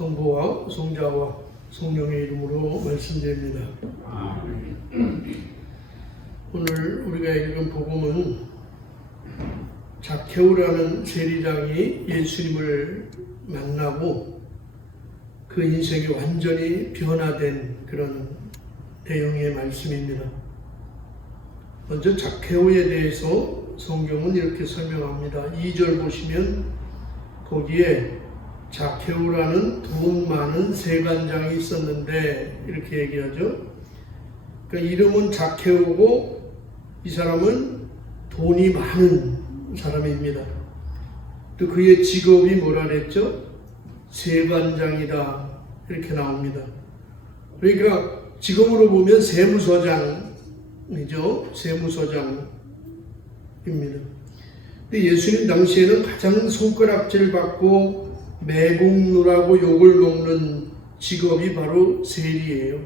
성부와 성자와 성령의 이름으로 말씀드립니다. 오늘 우리가 읽은 복음은 zakhe오라는 세리장이 예수님을 만나고 그 인생이 완전히 변화된 그런 내용의 말씀입니다. 먼저 zakhe오에 대해서 성경은 이렇게 설명합니다. 2절 보시면 거기에 zakhe오라는 돈 많은 세관장이 있었는데 이렇게 얘기하죠. 그러니까 이름은 zakhe오고 이 사람은 돈이 많은 사람입니다. 또 그의 직업이 뭐라 그랬죠? 세관장이다 이렇게 나옵니다. 그러니까 직업으로 보면 세무서장이죠. 세무서장입니다. 근데 예수님 당시에는 가장 손가락질 받고 매국노라고 욕을 먹는 직업이 바로 세리예요.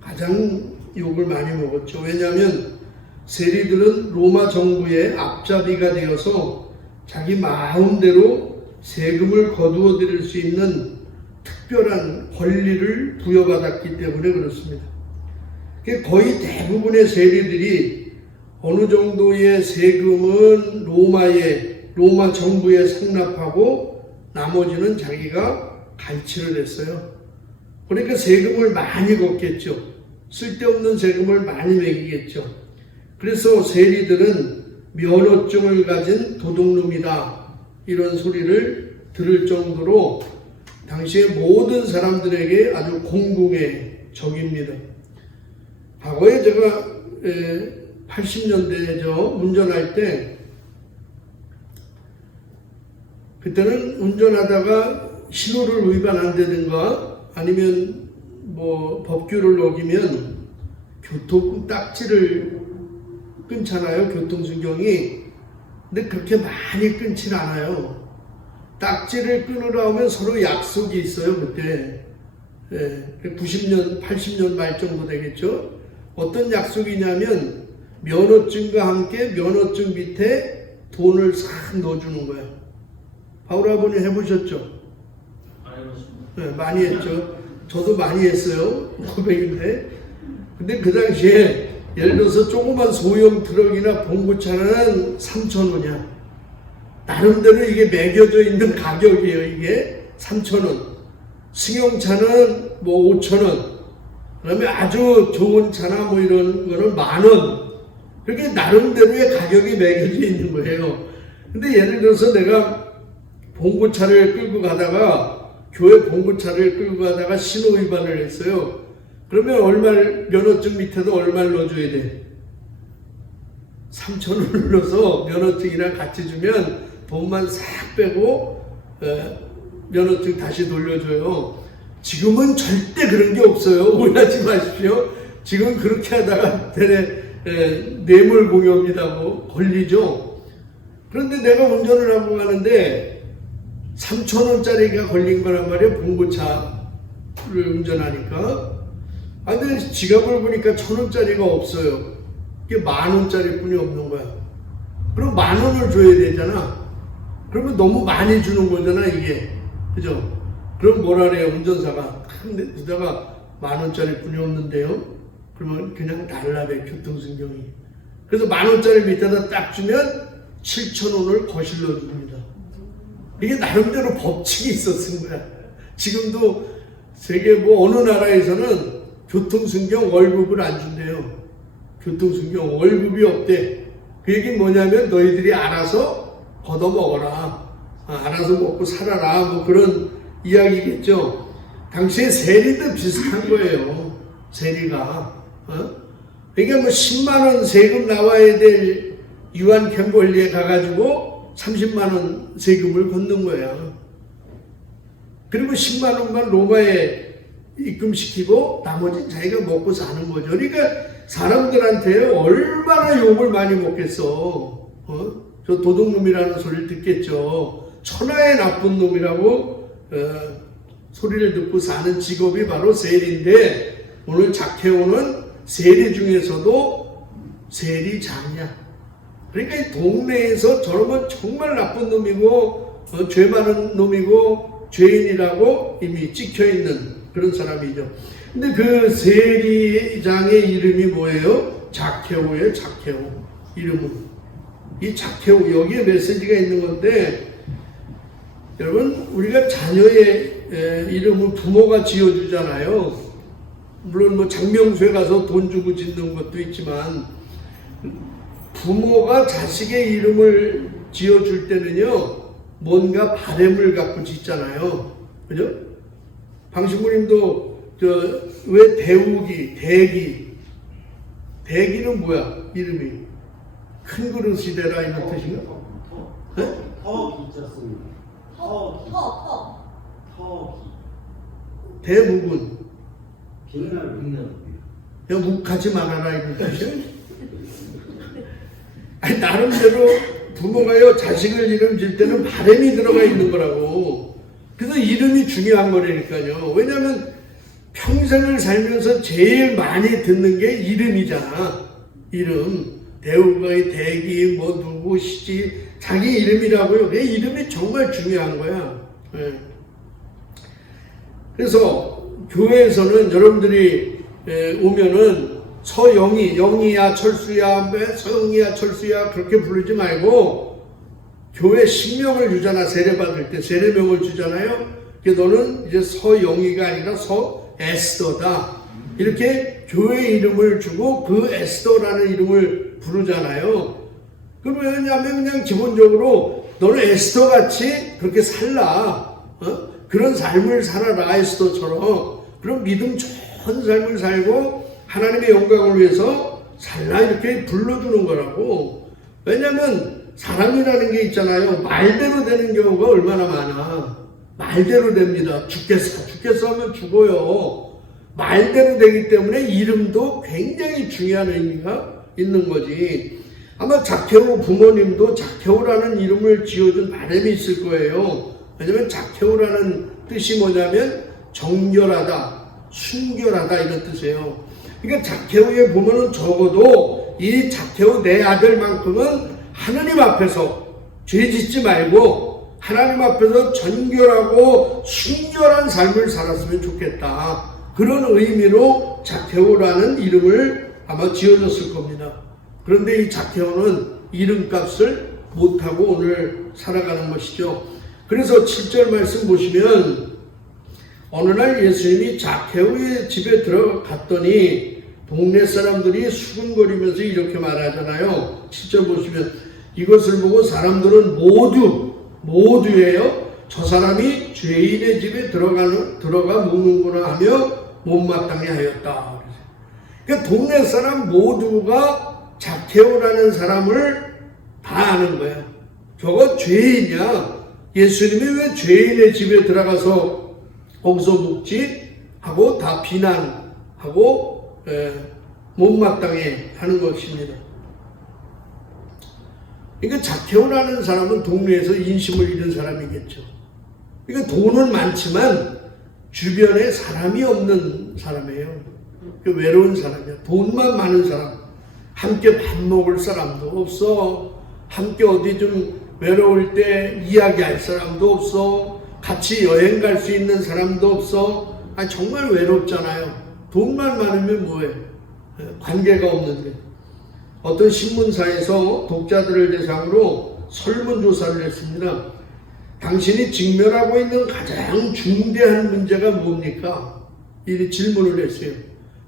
가장 욕을 많이 먹었죠. 왜냐하면 세리들은 로마 정부의 앞잡이가 되어서 자기 마음대로 세금을 거두어 들일 수 있는 특별한 권리를 부여받았기 때문에 그렇습니다. 거의 대부분의 세리들이 어느 정도의 세금은 로마 정부에 상납하고 나머지는 자기가 갈취를 했어요. 그러니까 세금을 많이 걷겠죠. 쓸데없는 세금을 많이 매기겠죠. 그래서 세리들은 면허증을 가진 도둑놈이다 이런 소리를 들을 정도로 당시의 모든 사람들에게 아주 공공의 적입니다. 과거에 제가 80년대죠. 운전할 때 그때는 운전하다가 신호를 위반 안 되든가 아니면 뭐 법규를 어기면 교통 딱지를 끊잖아요. 교통순경이. 근데 그렇게 많이 끊진 않아요. 딱지를 끊으러 오면 서로 약속이 있어요. 그때 90년 80년 말 정도 되겠죠. 어떤 약속이냐면 면허증과 함께 면허증 밑에 돈을 싹 넣어주는 거예요. 바울 아버님 해보셨죠? 네, 많이 했죠. 저도 많이 했어요. 고백인데. 근데 그 당시에 예를 들어서 조그만 소형 트럭이나 봉고차는 3,000원이야. 나름대로 이게 매겨져 있는 가격이에요. 이게 3,000원. 승용차는 뭐 5,000원. 그다음에 아주 좋은 차나 뭐 이런 거는 10,000원. 그렇게 나름대로의 가격이 매겨져 있는 거예요. 근데 예를 들어서 내가 봉고차를 끌고 가다가 교회 봉고차를 끌고 가다가 신호 위반을 했어요. 그러면 면허증 밑에도 얼마를 넣어줘야 돼? 3,000원을 넣어서 면허증이랑 같이 주면 돈만 싹 빼고 면허증 다시 돌려줘요. 지금은 절대 그런 게 없어요. 오해하지 마십시오. 지금 그렇게 하다가 뇌물공여입니다고 걸리죠. 그런데 내가 운전을 하고 가는데 3,000원짜리가 걸린 거란 말이에요. 봉고차를 운전하니까. 근데 지갑을 보니까 1,000원짜리가 없어요. 이게 10,000원짜리 뿐이 없는 거야. 그럼 10,000원을 줘야 되잖아. 그러면 너무 많이 주는 거잖아, 이게. 그죠? 그럼 뭐라 그래요, 운전사가. 근데 주다가 10,000원짜리 뿐이 없는데요? 그러면 그냥 달라배, 교통순경이. 그래서 10,000원짜리 밑에다 딱 주면 7,000원을 거실러 줍니다. 이게 나름대로 법칙이 있었은 거야. 지금도 세계 뭐 어느 나라에서는 교통순경 월급을 안 준대요. 교통순경 월급이 없대. 그 얘기는 뭐냐면 너희들이 알아서 걷어먹어라. 알아서 먹고 살아라. 뭐 그런 이야기겠죠. 당시에 세리도 비슷한 거예요. 세리가. 그러니까 뭐 10만원 세금 나와야 될 유한 캔벌리에 가가지고 30만원 세금을 걷는 거예요. 그리고 10만원만 로마에 입금시키고 나머지는 자기가 먹고 사는 거죠. 그러니까 사람들한테 얼마나 욕을 많이 먹겠어. 저 도둑놈이라는 소리를 듣겠죠. 천하의 나쁜 놈이라고 소리를 듣고 사는 직업이 바로 세리인데 오늘 zakhe오는 세리 중에서도 세리장이야. 그러니까 이 동네에서 저러면 정말 나쁜 놈이고 죄 많은 놈이고 죄인이라고 이미 찍혀있는 그런 사람이죠. 근데 그 세리장의 이름이 뭐예요? 자케오예요. 자케오. 이름은. 이 자케오, 여기에 메시지가 있는 건데, 여러분, 우리가 자녀의 이름을 부모가 지어주잖아요. 물론 뭐 장명소에 가서 돈 주고 짓는 것도 있지만, 부모가 자식의 이름을 지어줄 때는요, 뭔가 바램을 갖고 짓잖아요. 그죠? 방신부님도 왜 대우기, 대기는 뭐야? 이름이 큰 그릇이 되라 이런 뜻인가? 터기 있었습니다. 터기. 대묵은 빅남. 그냥 묵하지 말아라 이런 뜻이야? 아니, 나름대로 부모가요 자식을 이름 질 때는 바램이 들어가 있는 거라고. 그래서 이름이 중요한 거라니까요. 왜냐하면 평생을 살면서 제일 많이 듣는 게 이름이잖아. 이름. 대우가의 대기, 뭐 누구, 시지, 자기 이름이라고요. 내 이름이 정말 중요한 거야. 네. 그래서 교회에서는 여러분들이 오면은 서영이, 영이야, 철수야, 서영이야, 철수야 그렇게 부르지 말고 교회 신명을 주잖아. 세례 받을 때 세례명을 주잖아요. 그래서 너는 이제 서영이가 아니라 서에스더다. 이렇게 교회 이름을 주고 그 에스더라는 이름을 부르잖아요. 그러면 왜냐하면 그냥 기본적으로 너는 에스더 같이 그렇게 살라. 그런 삶을 살아라. 에스더처럼. 그런 믿음 좋은 삶을 살고 하나님의 영광을 위해서 살라 이렇게 불러주는 거라고. 왜냐하면 사람이라는 게 있잖아요. 말대로 되는 경우가 얼마나 많아. 말대로 됩니다. 죽겠어 하면 죽어요. 말대로 되기 때문에 이름도 굉장히 중요한 의미가 있는 거지. 아마 자케오 부모님도 자케오라는 이름을 지어준 바람이 있을 거예요. 왜냐면 자케오라는 뜻이 뭐냐면 정결하다, 순결하다 이런 뜻이에요. 그러니까 자케오의 부모는 적어도 이 자케오 내 아들만큼은 하나님 앞에서 죄 짓지 말고 하나님 앞에서 정결하고 순결한 삶을 살았으면 좋겠다. 그런 의미로 자케오라는 이름을 아마 지어줬을 겁니다. 그런데 이 자케오는 이름값을 못하고 오늘 살아가는 것이죠. 그래서 7절 말씀 보시면 어느 날 예수님이 자케오의 집에 들어갔더니 동네 사람들이 수군거리면서 이렇게 말하잖아요. 7절 보시면 이것을 보고 사람들은 모두예요. 저 사람이 죄인의 집에 들어가 묵는구나 하며 못마땅해 하였다. 그러니까 동네 사람 모두가 자케오라는 사람을 다 아는 거야. 저거 죄인이야. 예수님이 왜 죄인의 집에 들어가서 거기서 묵지? 하고 다 비난하고 못마땅해 하는 것입니다. 그러니까 자케오라는 사람은 동네에서 인심을 잃은 사람이겠죠. 그러니까 돈은 많지만 주변에 사람이 없는 사람이에요. 외로운 사람이야. 돈만 많은 사람. 함께 밥 먹을 사람도 없어. 함께 어디 좀 외로울 때 이야기할 사람도 없어. 같이 여행 갈 수 있는 사람도 없어. 아니, 정말 외롭잖아요. 돈만 많으면 뭐해? 관계가 없는데. 어떤 신문사에서 독자들을 대상으로 설문조사를 했습니다. 당신이 직면하고 있는 가장 중대한 문제가 뭡니까? 이 질문을 했어요.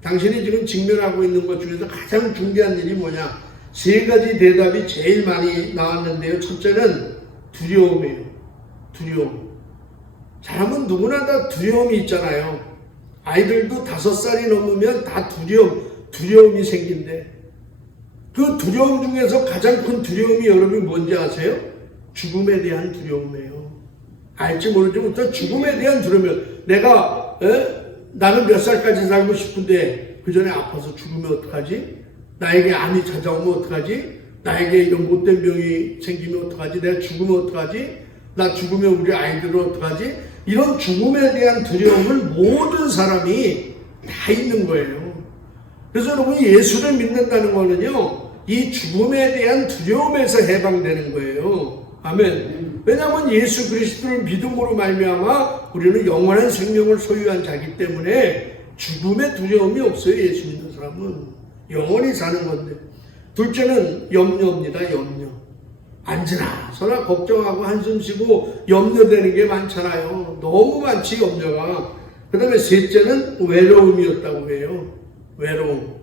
당신이 지금 직면하고 있는 것 중에서 가장 중대한 일이 뭐냐? 3가지 대답이 제일 많이 나왔는데요. 첫째는 두려움이에요. 두려움. 사람은 누구나 다 두려움이 있잖아요. 아이들도 5살이 넘으면 다 두려움이 생긴대. 그 두려움 중에서 가장 큰 두려움이 여러분이 뭔지 아세요? 죽음에 대한 두려움이에요. 알지 모르지만 죽음에 대한 두려움이에요. 내가 나는 몇 살까지 살고 싶은데 그 전에 아파서 죽으면 어떡하지? 나에게 암이 찾아오면 어떡하지? 나에게 이런 못된 병이 생기면 어떡하지? 내가 죽으면 어떡하지? 나 죽으면 우리 아이들은 어떡하지? 이런 죽음에 대한 두려움을 모든 사람이 다 있는 거예요. 그래서 여러분 예수를 믿는다는 거는요, 이 죽음에 대한 두려움에서 해방되는 거예요. 아멘. 왜냐하면 예수 그리스도를 믿음으로 말미암아 우리는 영원한 생명을 소유한 자기 때문에 죽음의 두려움이 없어요. 예수 믿는 사람은 영원히 사는 건데. 둘째는 염려입니다. 염려. 앉으나서나 걱정하고 한숨 쉬고 염려되는 게 많잖아요. 너무 많지 염려가. 그 다음에 셋째는 외로움이었다고 해요. 외로움.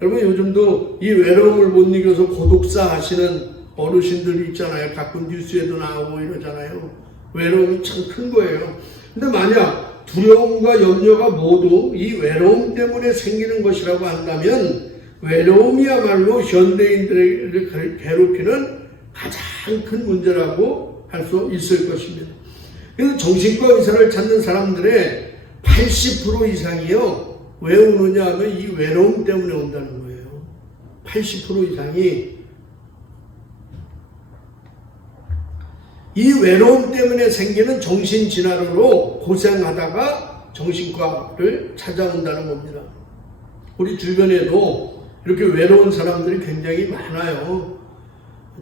여러분 요즘도 이 외로움을 못 이겨서 고독사 하시는 어르신들이 있잖아요. 가끔 뉴스에도 나오고 이러잖아요. 외로움이 참 큰 거예요. 근데 만약 두려움과 염려가 모두 이 외로움 때문에 생기는 것이라고 한다면 외로움이야말로 현대인들을 괴롭히는 가장 큰 문제라고 할 수 있을 것입니다. 그래서 정신과 의사를 찾는 사람들의 80% 이상이요. 왜 오느냐 하면 이 외로움 때문에 온다는 거예요. 80% 이상이 이 외로움 때문에 생기는 정신질환으로 고생하다가 정신과를 찾아온다는 겁니다. 우리 주변에도 이렇게 외로운 사람들이 굉장히 많아요.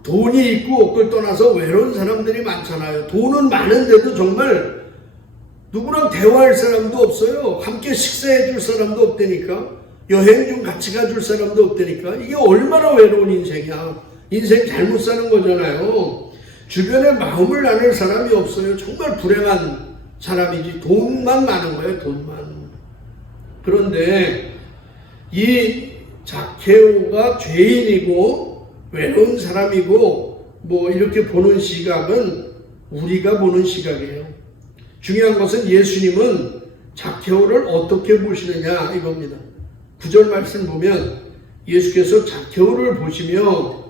돈이 있고 없고를 떠나서 외로운 사람들이 많잖아요. 돈은 많은데도 정말 누구랑 대화할 사람도 없어요. 함께 식사해 줄 사람도 없다니까. 여행 좀 같이 가줄 사람도 없다니까. 이게 얼마나 외로운 인생이야. 인생 잘못 사는 거잖아요. 주변에 마음을 나눌 사람이 없어요. 정말 불행한 사람이지. 돈만 많은 거예요. 돈만. 그런데 이 zakhe오가 죄인이고 외로운 사람이고 뭐 이렇게 보는 시각은 우리가 보는 시각이에요. 중요한 것은 예수님은 zakhe오를 어떻게 보시느냐 이겁니다. 9절 말씀 보면 예수께서 zakhe오를 보시며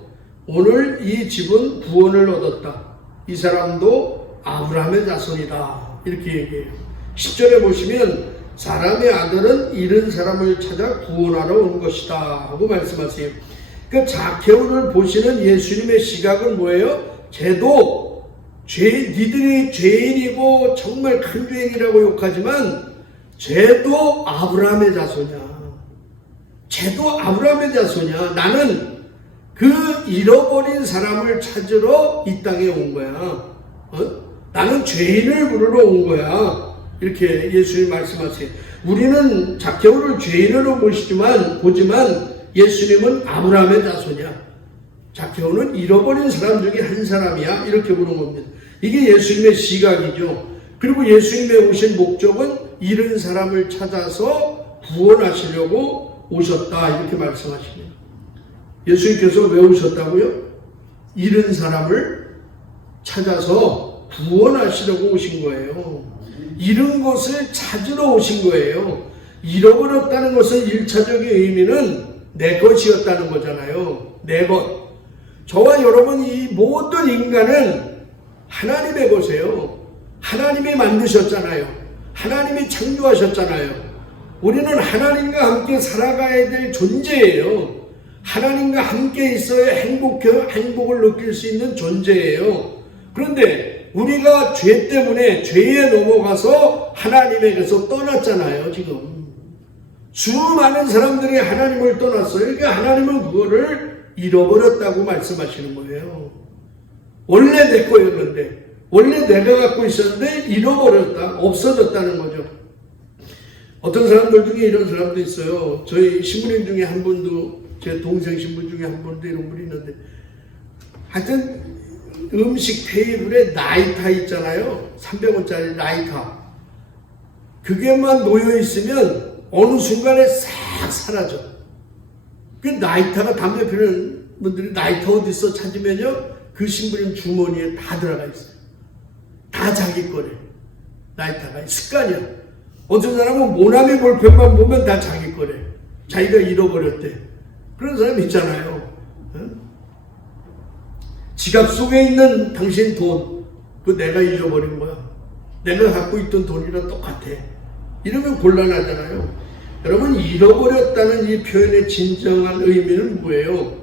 오늘 이 집은 구원을 얻었다. 이 사람도 아브라함의 자손이다. 이렇게 얘기해요. 10절에 보시면 사람의 아들은 잃은 사람을 찾아 구원하러 온 것이다 하고 말씀하세요. 그 zakhe오를 보시는 예수님의 시각은 뭐예요? 쟤도 니들이 죄인이고 정말 큰 죄인이라고 욕하지만 쟤도 아브라함의 자손이야. 쟤도 아브라함의 자손이야. 나는 그 잃어버린 사람을 찾으러 이 땅에 온 거야. 나는 죄인을 부르러 온 거야. 이렇게 예수님 말씀하세요. 우리는 zakhe오를 죄인으로 보지만 예수님은 아브라함의 자손이야. zakhe오는 잃어버린 사람 중에 한 사람이야. 이렇게 보는 겁니다. 이게 예수님의 시각이죠. 그리고 예수님의 오신 목적은 잃은 사람을 찾아서 구원하시려고 오셨다. 이렇게 말씀하십니다. 예수님께서 왜 오셨다고요? 잃은 사람을 찾아서 구원하시려고 오신 거예요. 잃은 것을 찾으러 오신 거예요. 잃어버렸다는 것은 1차적인 의미는 내 것이었다는 거잖아요. 내 것. 저와 여러분 이 모든 인간은 하나님의 것이에요. 하나님이 만드셨잖아요. 하나님이 창조하셨잖아요. 우리는 하나님과 함께 살아가야 될 존재예요. 하나님과 함께 있어야 행복을 느낄 수 있는 존재예요. 그런데 우리가 죄 때문에 죄에 넘어가서 하나님에게서 떠났잖아요. 지금 수많은 사람들이 하나님을 떠났어요. 그러니까 하나님은 그거를 잃어버렸다고 말씀하시는 거예요. 원래 내 거였는데, 원래 내가 갖고 있었는데 잃어버렸다, 없어졌다는 거죠. 어떤 사람들 중에 이런 사람도 있어요. 저희 신부님 중에 한 분도, 제 동생 신부 중에 한 분도 이런 분이 있는데, 하여튼 음식 테이블에 나이타 있잖아요. 300원짜리 나이타. 그게만 놓여 있으면 어느 순간에 싹 사라져. 그 나이타가 담배 피우는 분들이 나이타 어디 있어 찾으면요, 그 신부님 주머니에 다 들어가 있어요. 다 자기 거래. 나이타가 습관이야. 어떤 사람은 모나미 볼펜만 보면 다 자기 거래. 자기가 잃어버렸대. 그런 사람 있잖아요. 지갑 속에 있는 당신 돈, 그거 내가 잃어버린 거야. 내가 갖고 있던 돈이랑 똑같아. 이러면 곤란하잖아요. 여러분, 잃어버렸다는 이 표현의 진정한 의미는 뭐예요?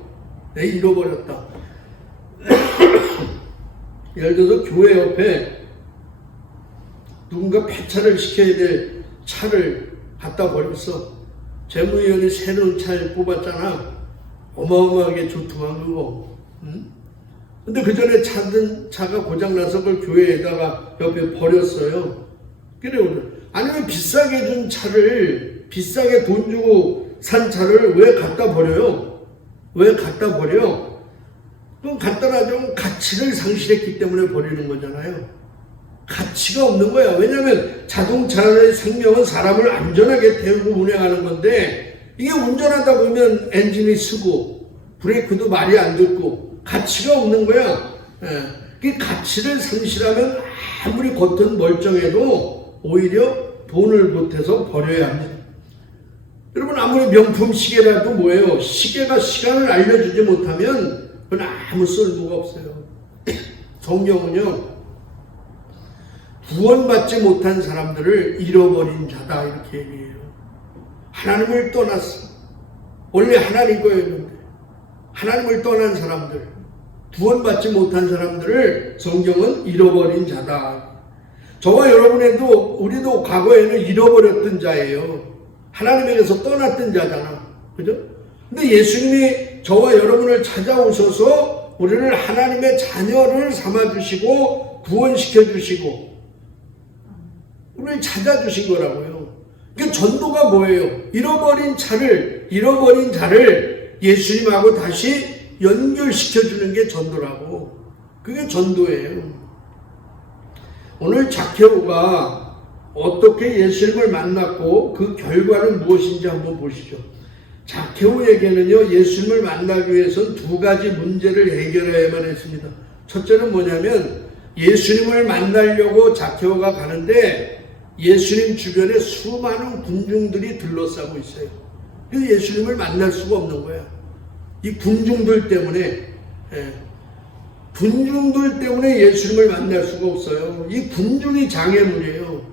내가 잃어버렸다. 예를 들어서 교회 옆에 누군가 폐차를 시켜야 될 차를 갖다 버렸어. 재무위원이 새로운 차를 뽑았잖아. 어마어마하게 좋더만 그거. 응? 근데 그 전에 차가 고장나서 그걸 교회에다가 옆에 버렸어요. 그래요. 아니면 비싸게 준 차를, 비싸게 돈 주고 산 차를 왜 갖다 버려요? 왜 갖다 버려? 그럼 갖다 놔주면 가치를 상실했기 때문에 버리는 거잖아요. 가치가 없는 거야. 왜냐하면 자동차의 생명은 사람을 안전하게 태우고 운행하는 건데, 이게 운전하다 보면 엔진이 쓰고 브레이크도 말이 안 듣고 가치가 없는 거야. 그 가치를 상실하면 아무리 겉은 멀쩡해도 오히려 돈을 보태서 버려야 합니다. 여러분, 아무리 명품 시계라도 뭐예요? 시계가 시간을 알려주지 못하면 그건 아무 쓸모가 없어요. 성경은요, 구원받지 못한 사람들을 잃어버린 자다 이렇게 얘기해요. 하나님을 떠났어. 원래 하나님 거였는데 하나님을 떠난 사람들, 구원받지 못한 사람들을 성경은 잃어버린 자다. 저와 여러분에도, 우리도 과거에는 잃어버렸던 자예요. 하나님에게서 떠났던 자잖아. 그죠? 근데 예수님이 저와 여러분을 찾아오셔서 우리를 하나님의 자녀를 삼아주시고 구원시켜주시고 우리를 찾아주신 거라고요. 그 전도가 뭐예요? 잃어버린 자를 예수님하고 다시 연결시켜주는 게 전도라고. 그게 전도예요. 오늘 zakhe오가 어떻게 예수님을 만났고 그 결과는 무엇인지 한번 보시죠. zakhe오에게는요, 예수님을 만나기 위해서는 두 가지 문제를 해결해야만 했습니다. 첫째는 뭐냐면, 예수님을 만나려고 zakhe오가 가는데 예수님 주변에 수많은 군중들이 둘러싸고 있어요. 그래서 예수님을 만날 수가 없는 거야. 이 군중들 때문에, 군중들 때문에 예수님을 만날 수가 없어요. 이 군중이 장애물이에요.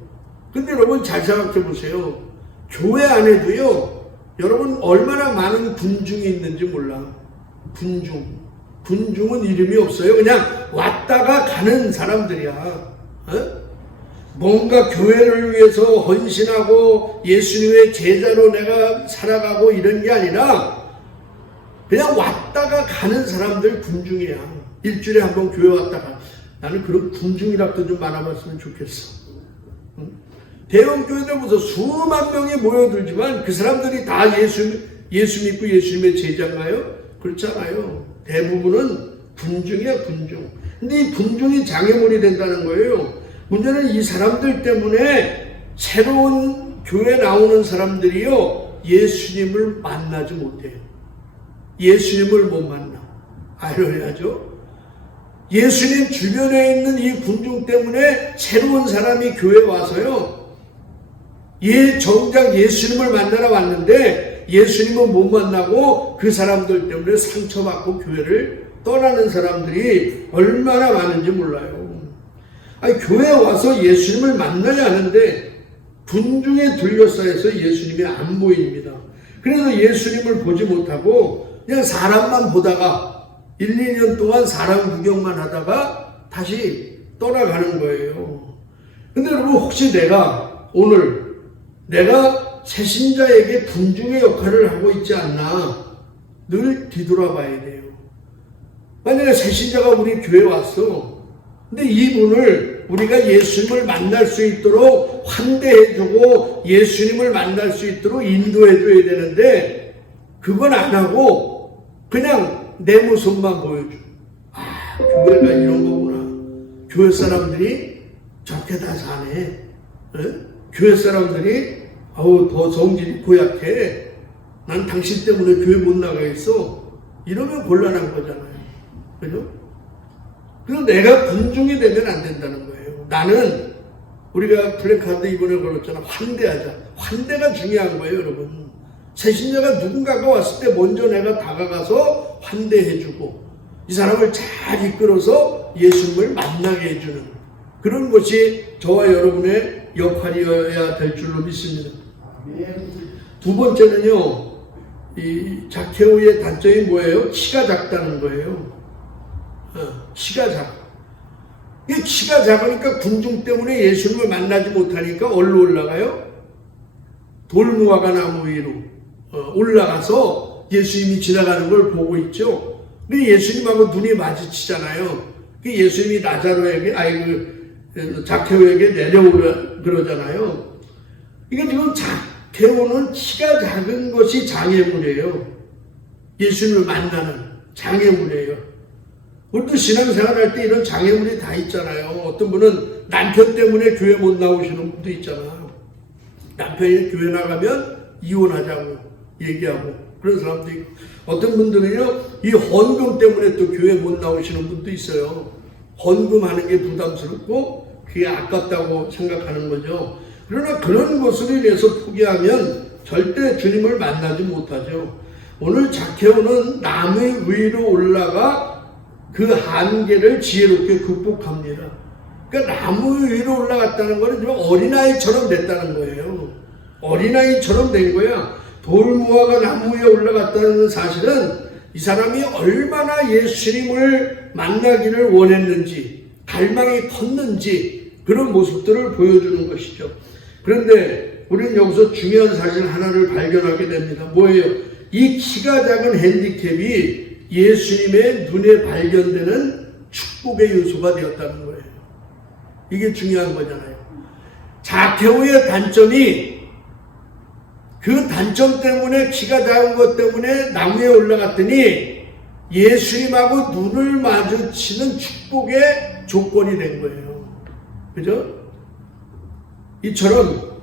근데 여러분 잘 생각해 보세요. 교회 안에도요, 여러분 얼마나 많은 군중이 있는지 몰라. 군중은 이름이 없어요. 그냥 왔다가 가는 사람들이야. 뭔가 교회를 위해서 헌신하고 예수님의 제자로 내가 살아가고 이런 게 아니라 그냥 왔다가 가는 사람들 군중이야. 일주일에 한 번 교회 왔다가. 나는 그런 군중이라도 좀 많아봤으면 좋겠어. 대형 교회들 보서 수만 명이 모여들지만 그 사람들이 다 예수 믿고 예수님의 제자인가요? 그렇잖아요. 대부분은 군중이야, 군중. 근데 이 군중이 장애물이 된다는 거예요. 문제는 이 사람들 때문에 새로운 교회 나오는 사람들이요, 예수님을 만나지 못해요. 예수님을 못 만나. 알아야죠. 예수님 주변에 있는 이 군중 때문에 새로운 사람이 교회에 와서요, 정작 예수님을 만나러 왔는데 예수님은 못 만나고 그 사람들 때문에 상처받고 교회를 떠나는 사람들이 얼마나 많은지 몰라요. 아니, 교회에 와서 예수님을 만나야 하는데 군중에 둘러싸여서 예수님이 안 보입니다. 그래서 예수님을 보지 못하고 그냥 사람만 보다가 1, 2년 동안 사람 구경만 하다가 다시 떠나가는 거예요. 근데 여러분, 혹시 내가 새신자에게 군중의 역할을 하고 있지 않나 늘 뒤돌아봐야 돼요. 만약에 새신자가 우리 교회에 왔어. 근데 이분을 우리가 예수님을 만날 수 있도록 환대해주고 예수님을 만날 수 있도록 인도해줘야 되는데 그건 안 하고 그냥 내 모습만 보여줘. 아, 교회가 이런 거구나. 교회 사람들이 저렇게 다 사네. 교회 사람들이 더 성질이 고약해. 난 당신 때문에 교회 못 나가겠어. 이러면 곤란한 거잖아요. 그죠? 그래서 내가 군중이 되면 안 된다는 거예요. 나는, 우리가 플래카드 이번에 걸었잖아. 환대하자. 환대가 중요한 거예요, 여러분. 새신자가 누군가가 왔을 때 먼저 내가 다가가서 환대해주고 이 사람을 잘 이끌어서 예수님을 만나게 해주는 그런 것이 저와 여러분의 역할이어야 될 줄로 믿습니다. 두 번째는요, 이 zakhe오의 단점이 뭐예요? 키가 작다는 거예요. 키가 작아. 이 키가 작으니까 군중 때문에 예수님을 만나지 못하니까 어디로 올라가요? 돌무화과 나무 위로 올라가서 예수님이 지나가는 걸 보고 있죠. 근데 예수님하고 눈이 마주치잖아요. 그 예수님이 나자로에게, 자케오에게 내려오라 그러잖아요. 이게 지금 자케오는 키가 작은 것이 장애물이에요. 예수님을 만나는 장애물이에요. 우리도 신앙생활 할 때 이런 장애물이 다 있잖아요. 어떤 분은 남편 때문에 교회 못 나오시는 분도 있잖아요. 남편이 교회 나가면 이혼하자고 얘기하고 그런 사람도 있고, 어떤 분들은요 이 헌금 때문에 또 교회 못 나오시는 분도 있어요. 헌금하는 게 부담스럽고 그게 아깝다고 생각하는 거죠. 그러나 그런 것으로 인해서 포기하면 절대 주님을 만나지 못하죠. 오늘 자케오는 나무 위로 올라가 그 한계를 지혜롭게 극복합니다. 그러니까 나무 위로 올라갔다는 것은 좀 어린아이처럼 됐다는 거예요. 어린아이처럼 된 거야. 돌무화가 나무 위에 올라갔다는 사실은 이 사람이 얼마나 예수님을 만나기를 원했는지, 갈망이 컸는지 그런 모습들을 보여주는 것이죠. 그런데 우리는 여기서 중요한 사실 하나를 발견하게 됩니다. 뭐예요? 이 키가 작은 핸디캡이 예수님의 눈에 발견되는 축복의 요소가 되었다는 거예요. 이게 중요한 거잖아요. 자케오의 단점이 그 단점 때문에, 키가 작은 것 때문에 나무에 올라갔더니 예수님하고 눈을 마주치는 축복의 조건이 된 거예요. 그죠? 이처럼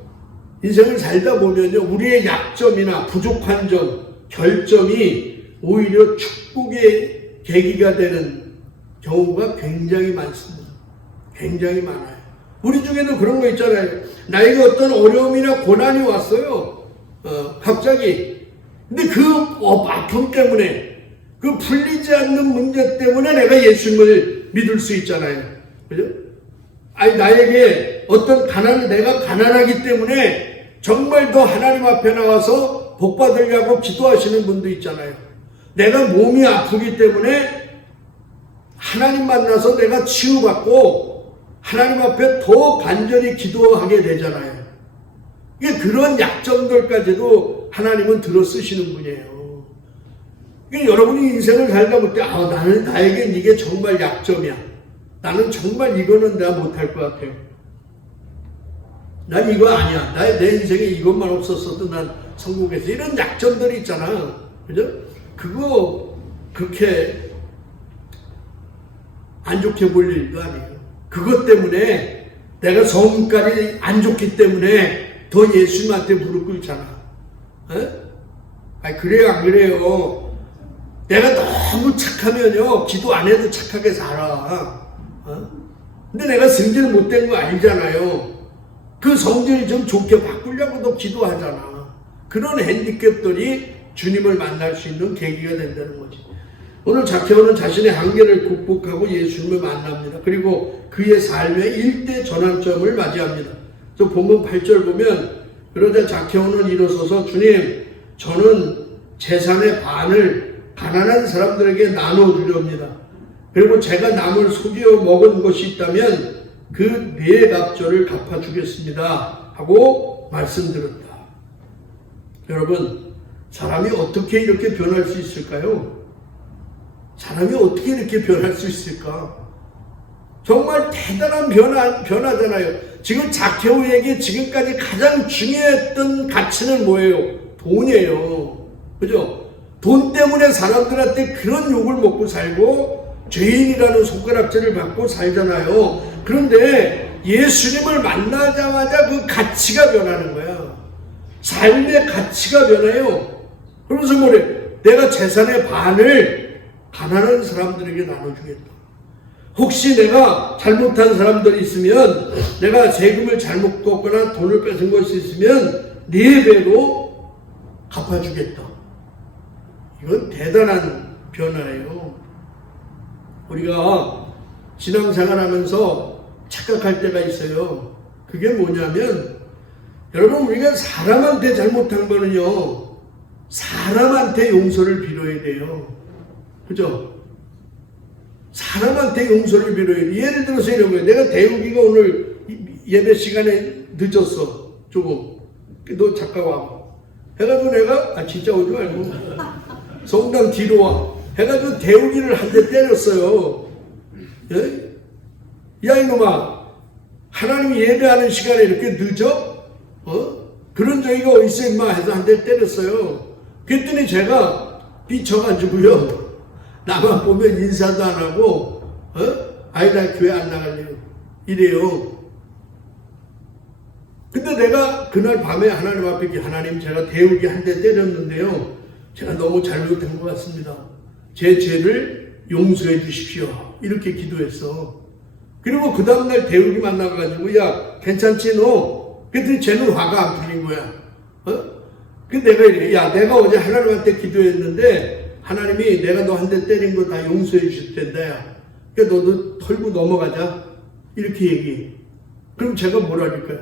인생을 살다 보면요, 우리의 약점이나 부족한 점, 결점이 오히려 축복의 계기가 되는 경우가 굉장히 많습니다. 굉장히 많아요. 우리 중에도 그런 거 있잖아요. 나에게 어떤 어려움이나 고난이 왔어요. 갑자기. 근데 그 아픔 때문에, 그 풀리지 않는 문제 때문에 내가 예수님을 믿을 수 있잖아요. 그죠? 아니, 나에게 어떤 내가 가난하기 때문에 정말 더 하나님 앞에 나와서 복 받으려고 기도하시는 분도 있잖아요. 내가 몸이 아프기 때문에 하나님 만나서 내가 치유받고 하나님 앞에 더 간절히 기도하게 되잖아요. 이게 그런 약점들까지도 하나님은 들어 쓰시는 분이에요. 그러니까 여러분이 인생을 살다 볼 때, 나에겐 이게 정말 약점이야. 나는 정말 이거는 내가 못할 것 같아요. 난 이거 아니야. 내 인생에 이것만 없었어도 난 성공했어. 이런 약점들이 있잖아. 그죠? 그거 그렇게 안 좋게 볼 일도 아니에요. 그것 때문에 내가 성깔이 안 좋기 때문에 더 예수님한테 무릎 꿇잖아. 그래요, 안 그래요? 내가 너무 착하면요, 기도 안 해도 착하게 살아. 근데 내가 승질 못된 거 알잖아요. 그 성질이 좀 좋게 바꾸려고도 기도하잖아. 그런 핸디캡들이 주님을 만날 수 있는 계기가 된다는 거지. 오늘 자케오는 자신의 한계를 극복하고 예수님을 만납니다. 그리고 그의 삶의 일대 전환점을 맞이합니다. 저 본문 8절 보면, 그러자 자케오는 일어서서 주님, 저는 재산의 반을 가난한 사람들에게 나눠주렵니다. 그리고 제가 남을 속여 먹은 것이 있다면 그 4갑절을 갚아주겠습니다 하고 말씀드렸다. 여러분, 사람이 어떻게 이렇게 변할 수 있을까요? 사람이 어떻게 이렇게 변할 수 있을까? 정말 대단한 변화잖아요. 지금 자케오에게 지금까지 가장 중요했던 가치는 뭐예요? 돈이에요. 그죠? 돈 때문에 사람들한테 그런 욕을 먹고 살고 죄인이라는 손가락질을 받고 살잖아요. 그런데 예수님을 만나자마자 그 가치가 변하는 거야. 삶의 가치가 변해요. 그러면서 뭐래? 내가 재산의 반을 가난한 사람들에게 나눠주겠다. 혹시 내가 잘못한 사람들이 있으면, 내가 세금을 잘못 걷거나 돈을 뺏은 것이 있으면 4배로 갚아주겠다. 이건 대단한 변화예요. 우리가 신앙생활 하면서 착각할 때가 있어요. 그게 뭐냐면, 여러분, 우리가 사람한테 잘못한 거는요, 사람한테 용서를 빌어야 돼요. 그죠? 사람한테 용서를 빌어야 돼. 예를 들어서 이런 거예요. 내가 대우기가 오늘 예배 시간에 늦었어. 조금. 너 잠깐 와. 해가지고 내가, 진짜 오지 말고. 성당 뒤로 와. 해가지고 대우기를 한 대 때렸어요. 예? 야 이놈아, 하나님 예배하는 시간에 이렇게 늦어? 그런 적이 어딨어 임마 해서 한 대 때렸어요. 그랬더니 제가 삐쳐가지고요, 나만 보면 인사도 안 하고 아이 나 교회 안 나갈래요 이래요. 근데 내가 그날 밤에 하나님 앞에, 하나님 제가 대우기 한 대 때렸는데요, 제가 너무 잘못한 것 같습니다. 제 죄를 용서해 주십시오 이렇게 기도했어. 그리고 그 다음날 대우기 만나가지고 야 괜찮지 너? 그랬더니 쟤는 화가 안 풀린 거야. 근데 내가 이래, 야 내가 어제 하나님한테 기도했는데 하나님이 내가 너 한 대 때린 거 다 용서해 주실 텐데 그러니까 너도 털고 넘어가자 이렇게 얘기해. 그럼 제가 뭐라 할까요?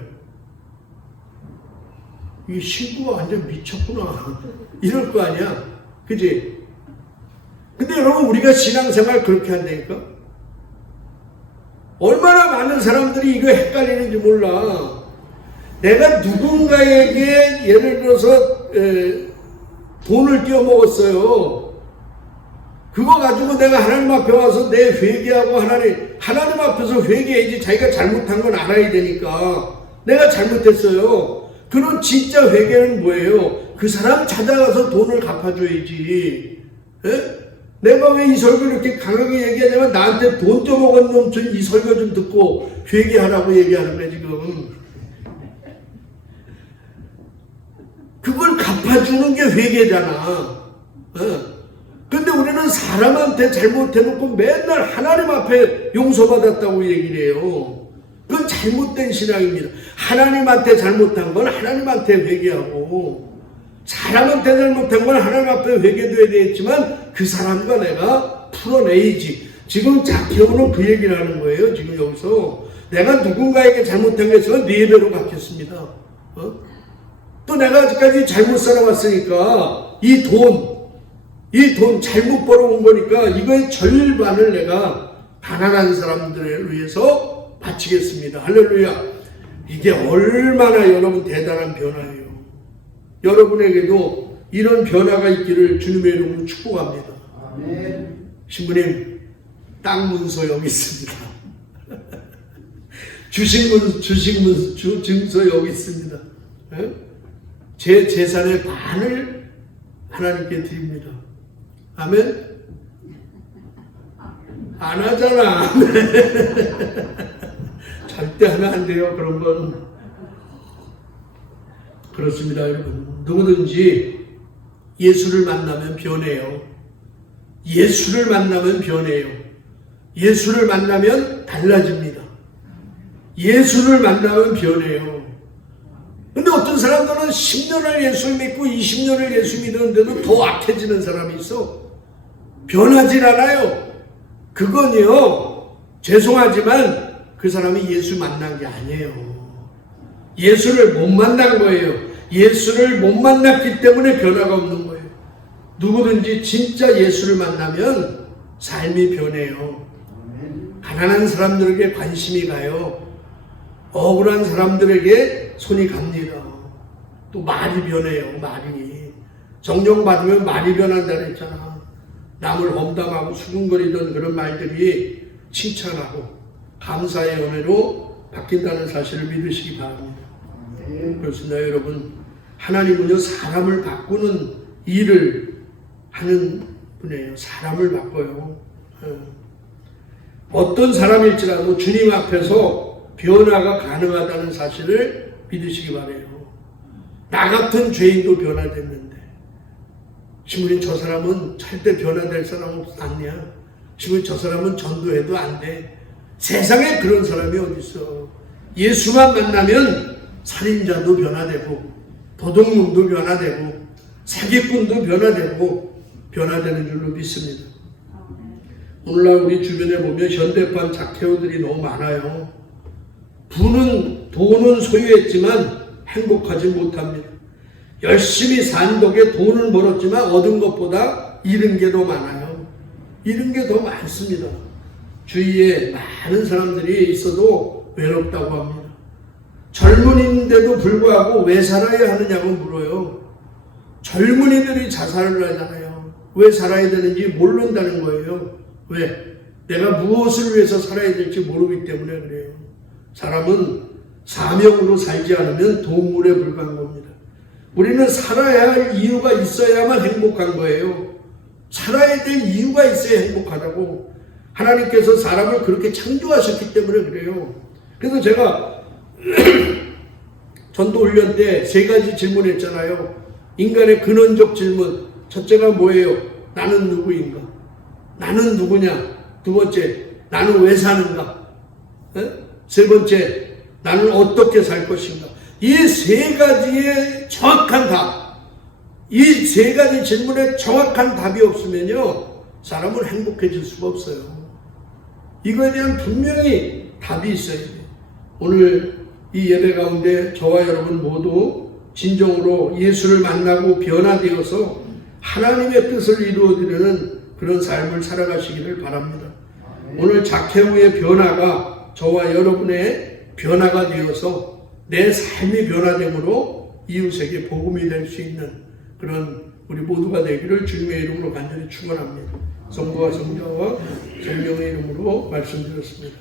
이 신부가 완전 미쳤구나 이럴 거 아니야, 그지? 근데 여러분 우리가 신앙생활 그렇게 한다니까. 얼마나 많은 사람들이 이거 헷갈리는지 몰라. 내가 누군가에게 예를 들어서 돈을 띄워 먹었어요. 그거 가지고 내가 하나님 앞에 와서 내 회개하고 하나님 앞에서 회개해야지. 자기가 잘못한 건 알아야 되니까. 내가 잘못했어요. 그런 진짜 회개는 뭐예요? 그 사람 찾아가서 돈을 갚아줘야지. 에? 내가 왜 이 설교 이렇게 강하게 얘기하냐면 나한테 돈 쪄먹은 놈 이 설교 좀 듣고 회개하라고 얘기하는 거야 지금. 그걸 갚아주는 게 회개잖아. 근데 우리는 사람한테 잘못해놓고 맨날 하나님 앞에 용서받았다고 얘기를 해요. 그건 잘못된 신앙입니다. 하나님한테 잘못한 건 하나님한테 회개하고, 사람한테 잘못한 건 하나님 앞에 회개도 해야 되겠지만 그 사람과 내가 풀어내야지. 지금 자케오는 그 얘기를 하는 거예요. 지금 여기서 내가 누군가에게 잘못한 게 있으면 4배로 갚겠습니다. 또 내가 아직까지 잘못 살아왔으니까 이 돈 잘못 벌어온 거니까 이거의 절반을 내가 가난한 사람들을 위해서 바치겠습니다. 할렐루야. 이게 얼마나 여러분 대단한 변화예요. 여러분에게도 이런 변화가 있기를 주님의 이름으로 축복합니다. 아멘. 신부님, 땅 문서 여기 있습니다. 주식 증서 여기 있습니다. 제 재산의 반을 하나님께 드립니다. 아멘? 안 하잖아. 절대 하면 안 돼요. 그런 건. 그렇습니다, 여러분. 누구든지 예수를 만나면 변해요. 예수를 만나면 변해요. 예수를 만나면 달라집니다. 예수를 만나면 변해요. 근데 어떤 사람들은 10년을 예수를 믿고 20년을 예수 믿었는데도 더 악해지는 사람이 있어. 변하질 않아요. 그건요, 죄송하지만 그 사람이 예수 만난 게 아니에요. 예수를 못 만난 거예요. 예수를 못 만났기 때문에 변화가 없는 거예요. 누구든지 진짜 예수를 만나면 삶이 변해요. 가난한 사람들에게 관심이 가요. 억울한 사람들에게 손이 갑니다. 또 말이 변해요. 말이. 성령 받으면 말이 변한다 그랬잖아. 남을 험담하고 수군거리던 그런 말들이 칭찬하고 감사의 은혜로 바뀐다는 사실을 믿으시기 바랍니다. 그렇습니다, 여러분. 하나님은요, 사람을 바꾸는 일을 하는 분이에요. 사람을 바꿔요. 어떤 사람일지라도 주님 앞에서 변화가 가능하다는 사실을 믿으시기 바라요. 나 같은 죄인도 변화됐는데, 신부님 저 사람은 절대 변화될 사람 아니야. 신부님 저 사람은 전도해도 안 돼. 세상에 그런 사람이 어디 있어. 예수만 만나면 살인자도 변화되고, 도둑놈도 변화되고, 사기꾼도 변화되고, 변화되는 줄로 믿습니다. 오늘날 우리 주변에 보면 현대판 자케오들이 너무 많아요. 돈은 소유했지만 행복하지 못합니다. 열심히 산 덕에 돈을 벌었지만 얻은 것보다 잃은 게 더 많아요. 잃은 게 더 많습니다. 주위에 많은 사람들이 있어도 외롭다고 합니다. 젊은이인데도 불구하고 왜 살아야 하느냐고 물어요. 젊은이들이 자살을 하잖아요. 왜 살아야 되는지 모른다는 거예요. 왜? 내가 무엇을 위해서 살아야 될지 모르기 때문에 그래요. 사람은 사명으로 살지 않으면 동물에 불과한 겁니다. 우리는 살아야 할 이유가 있어야만 행복한 거예요. 살아야 될 이유가 있어야 행복하다고. 하나님께서 사람을 그렇게 창조하셨기 때문에 그래요. 그래서 제가 전도훈련 때 3가지 질문했잖아요. 인간의 근원적 질문. 첫째가 뭐예요? 나는 누구인가? 나는 누구냐? 두 번째, 나는 왜 사는가? 세 번째, 나는 어떻게 살 것인가? 이 3가지의 정확한 답, 이 3가지 질문에 정확한 답이 없으면요, 사람은 행복해질 수가 없어요. 이거에 대한 분명히 답이 있어야 돼요. 오늘 이 예배 가운데 저와 여러분 모두 진정으로 예수를 만나고 변화되어서 하나님의 뜻을 이루어드리는 그런 삶을 살아가시기를 바랍니다. 오늘 zakhe우의 변화가 저와 여러분의 변화가 되어서 내 삶이 변화됨으로 이웃에게 복음이 될 수 있는 그런 우리 모두가 되기를 주님의 이름으로 간절히 축원합니다. 성부와 성자와 성령의 이름으로 말씀드렸습니다.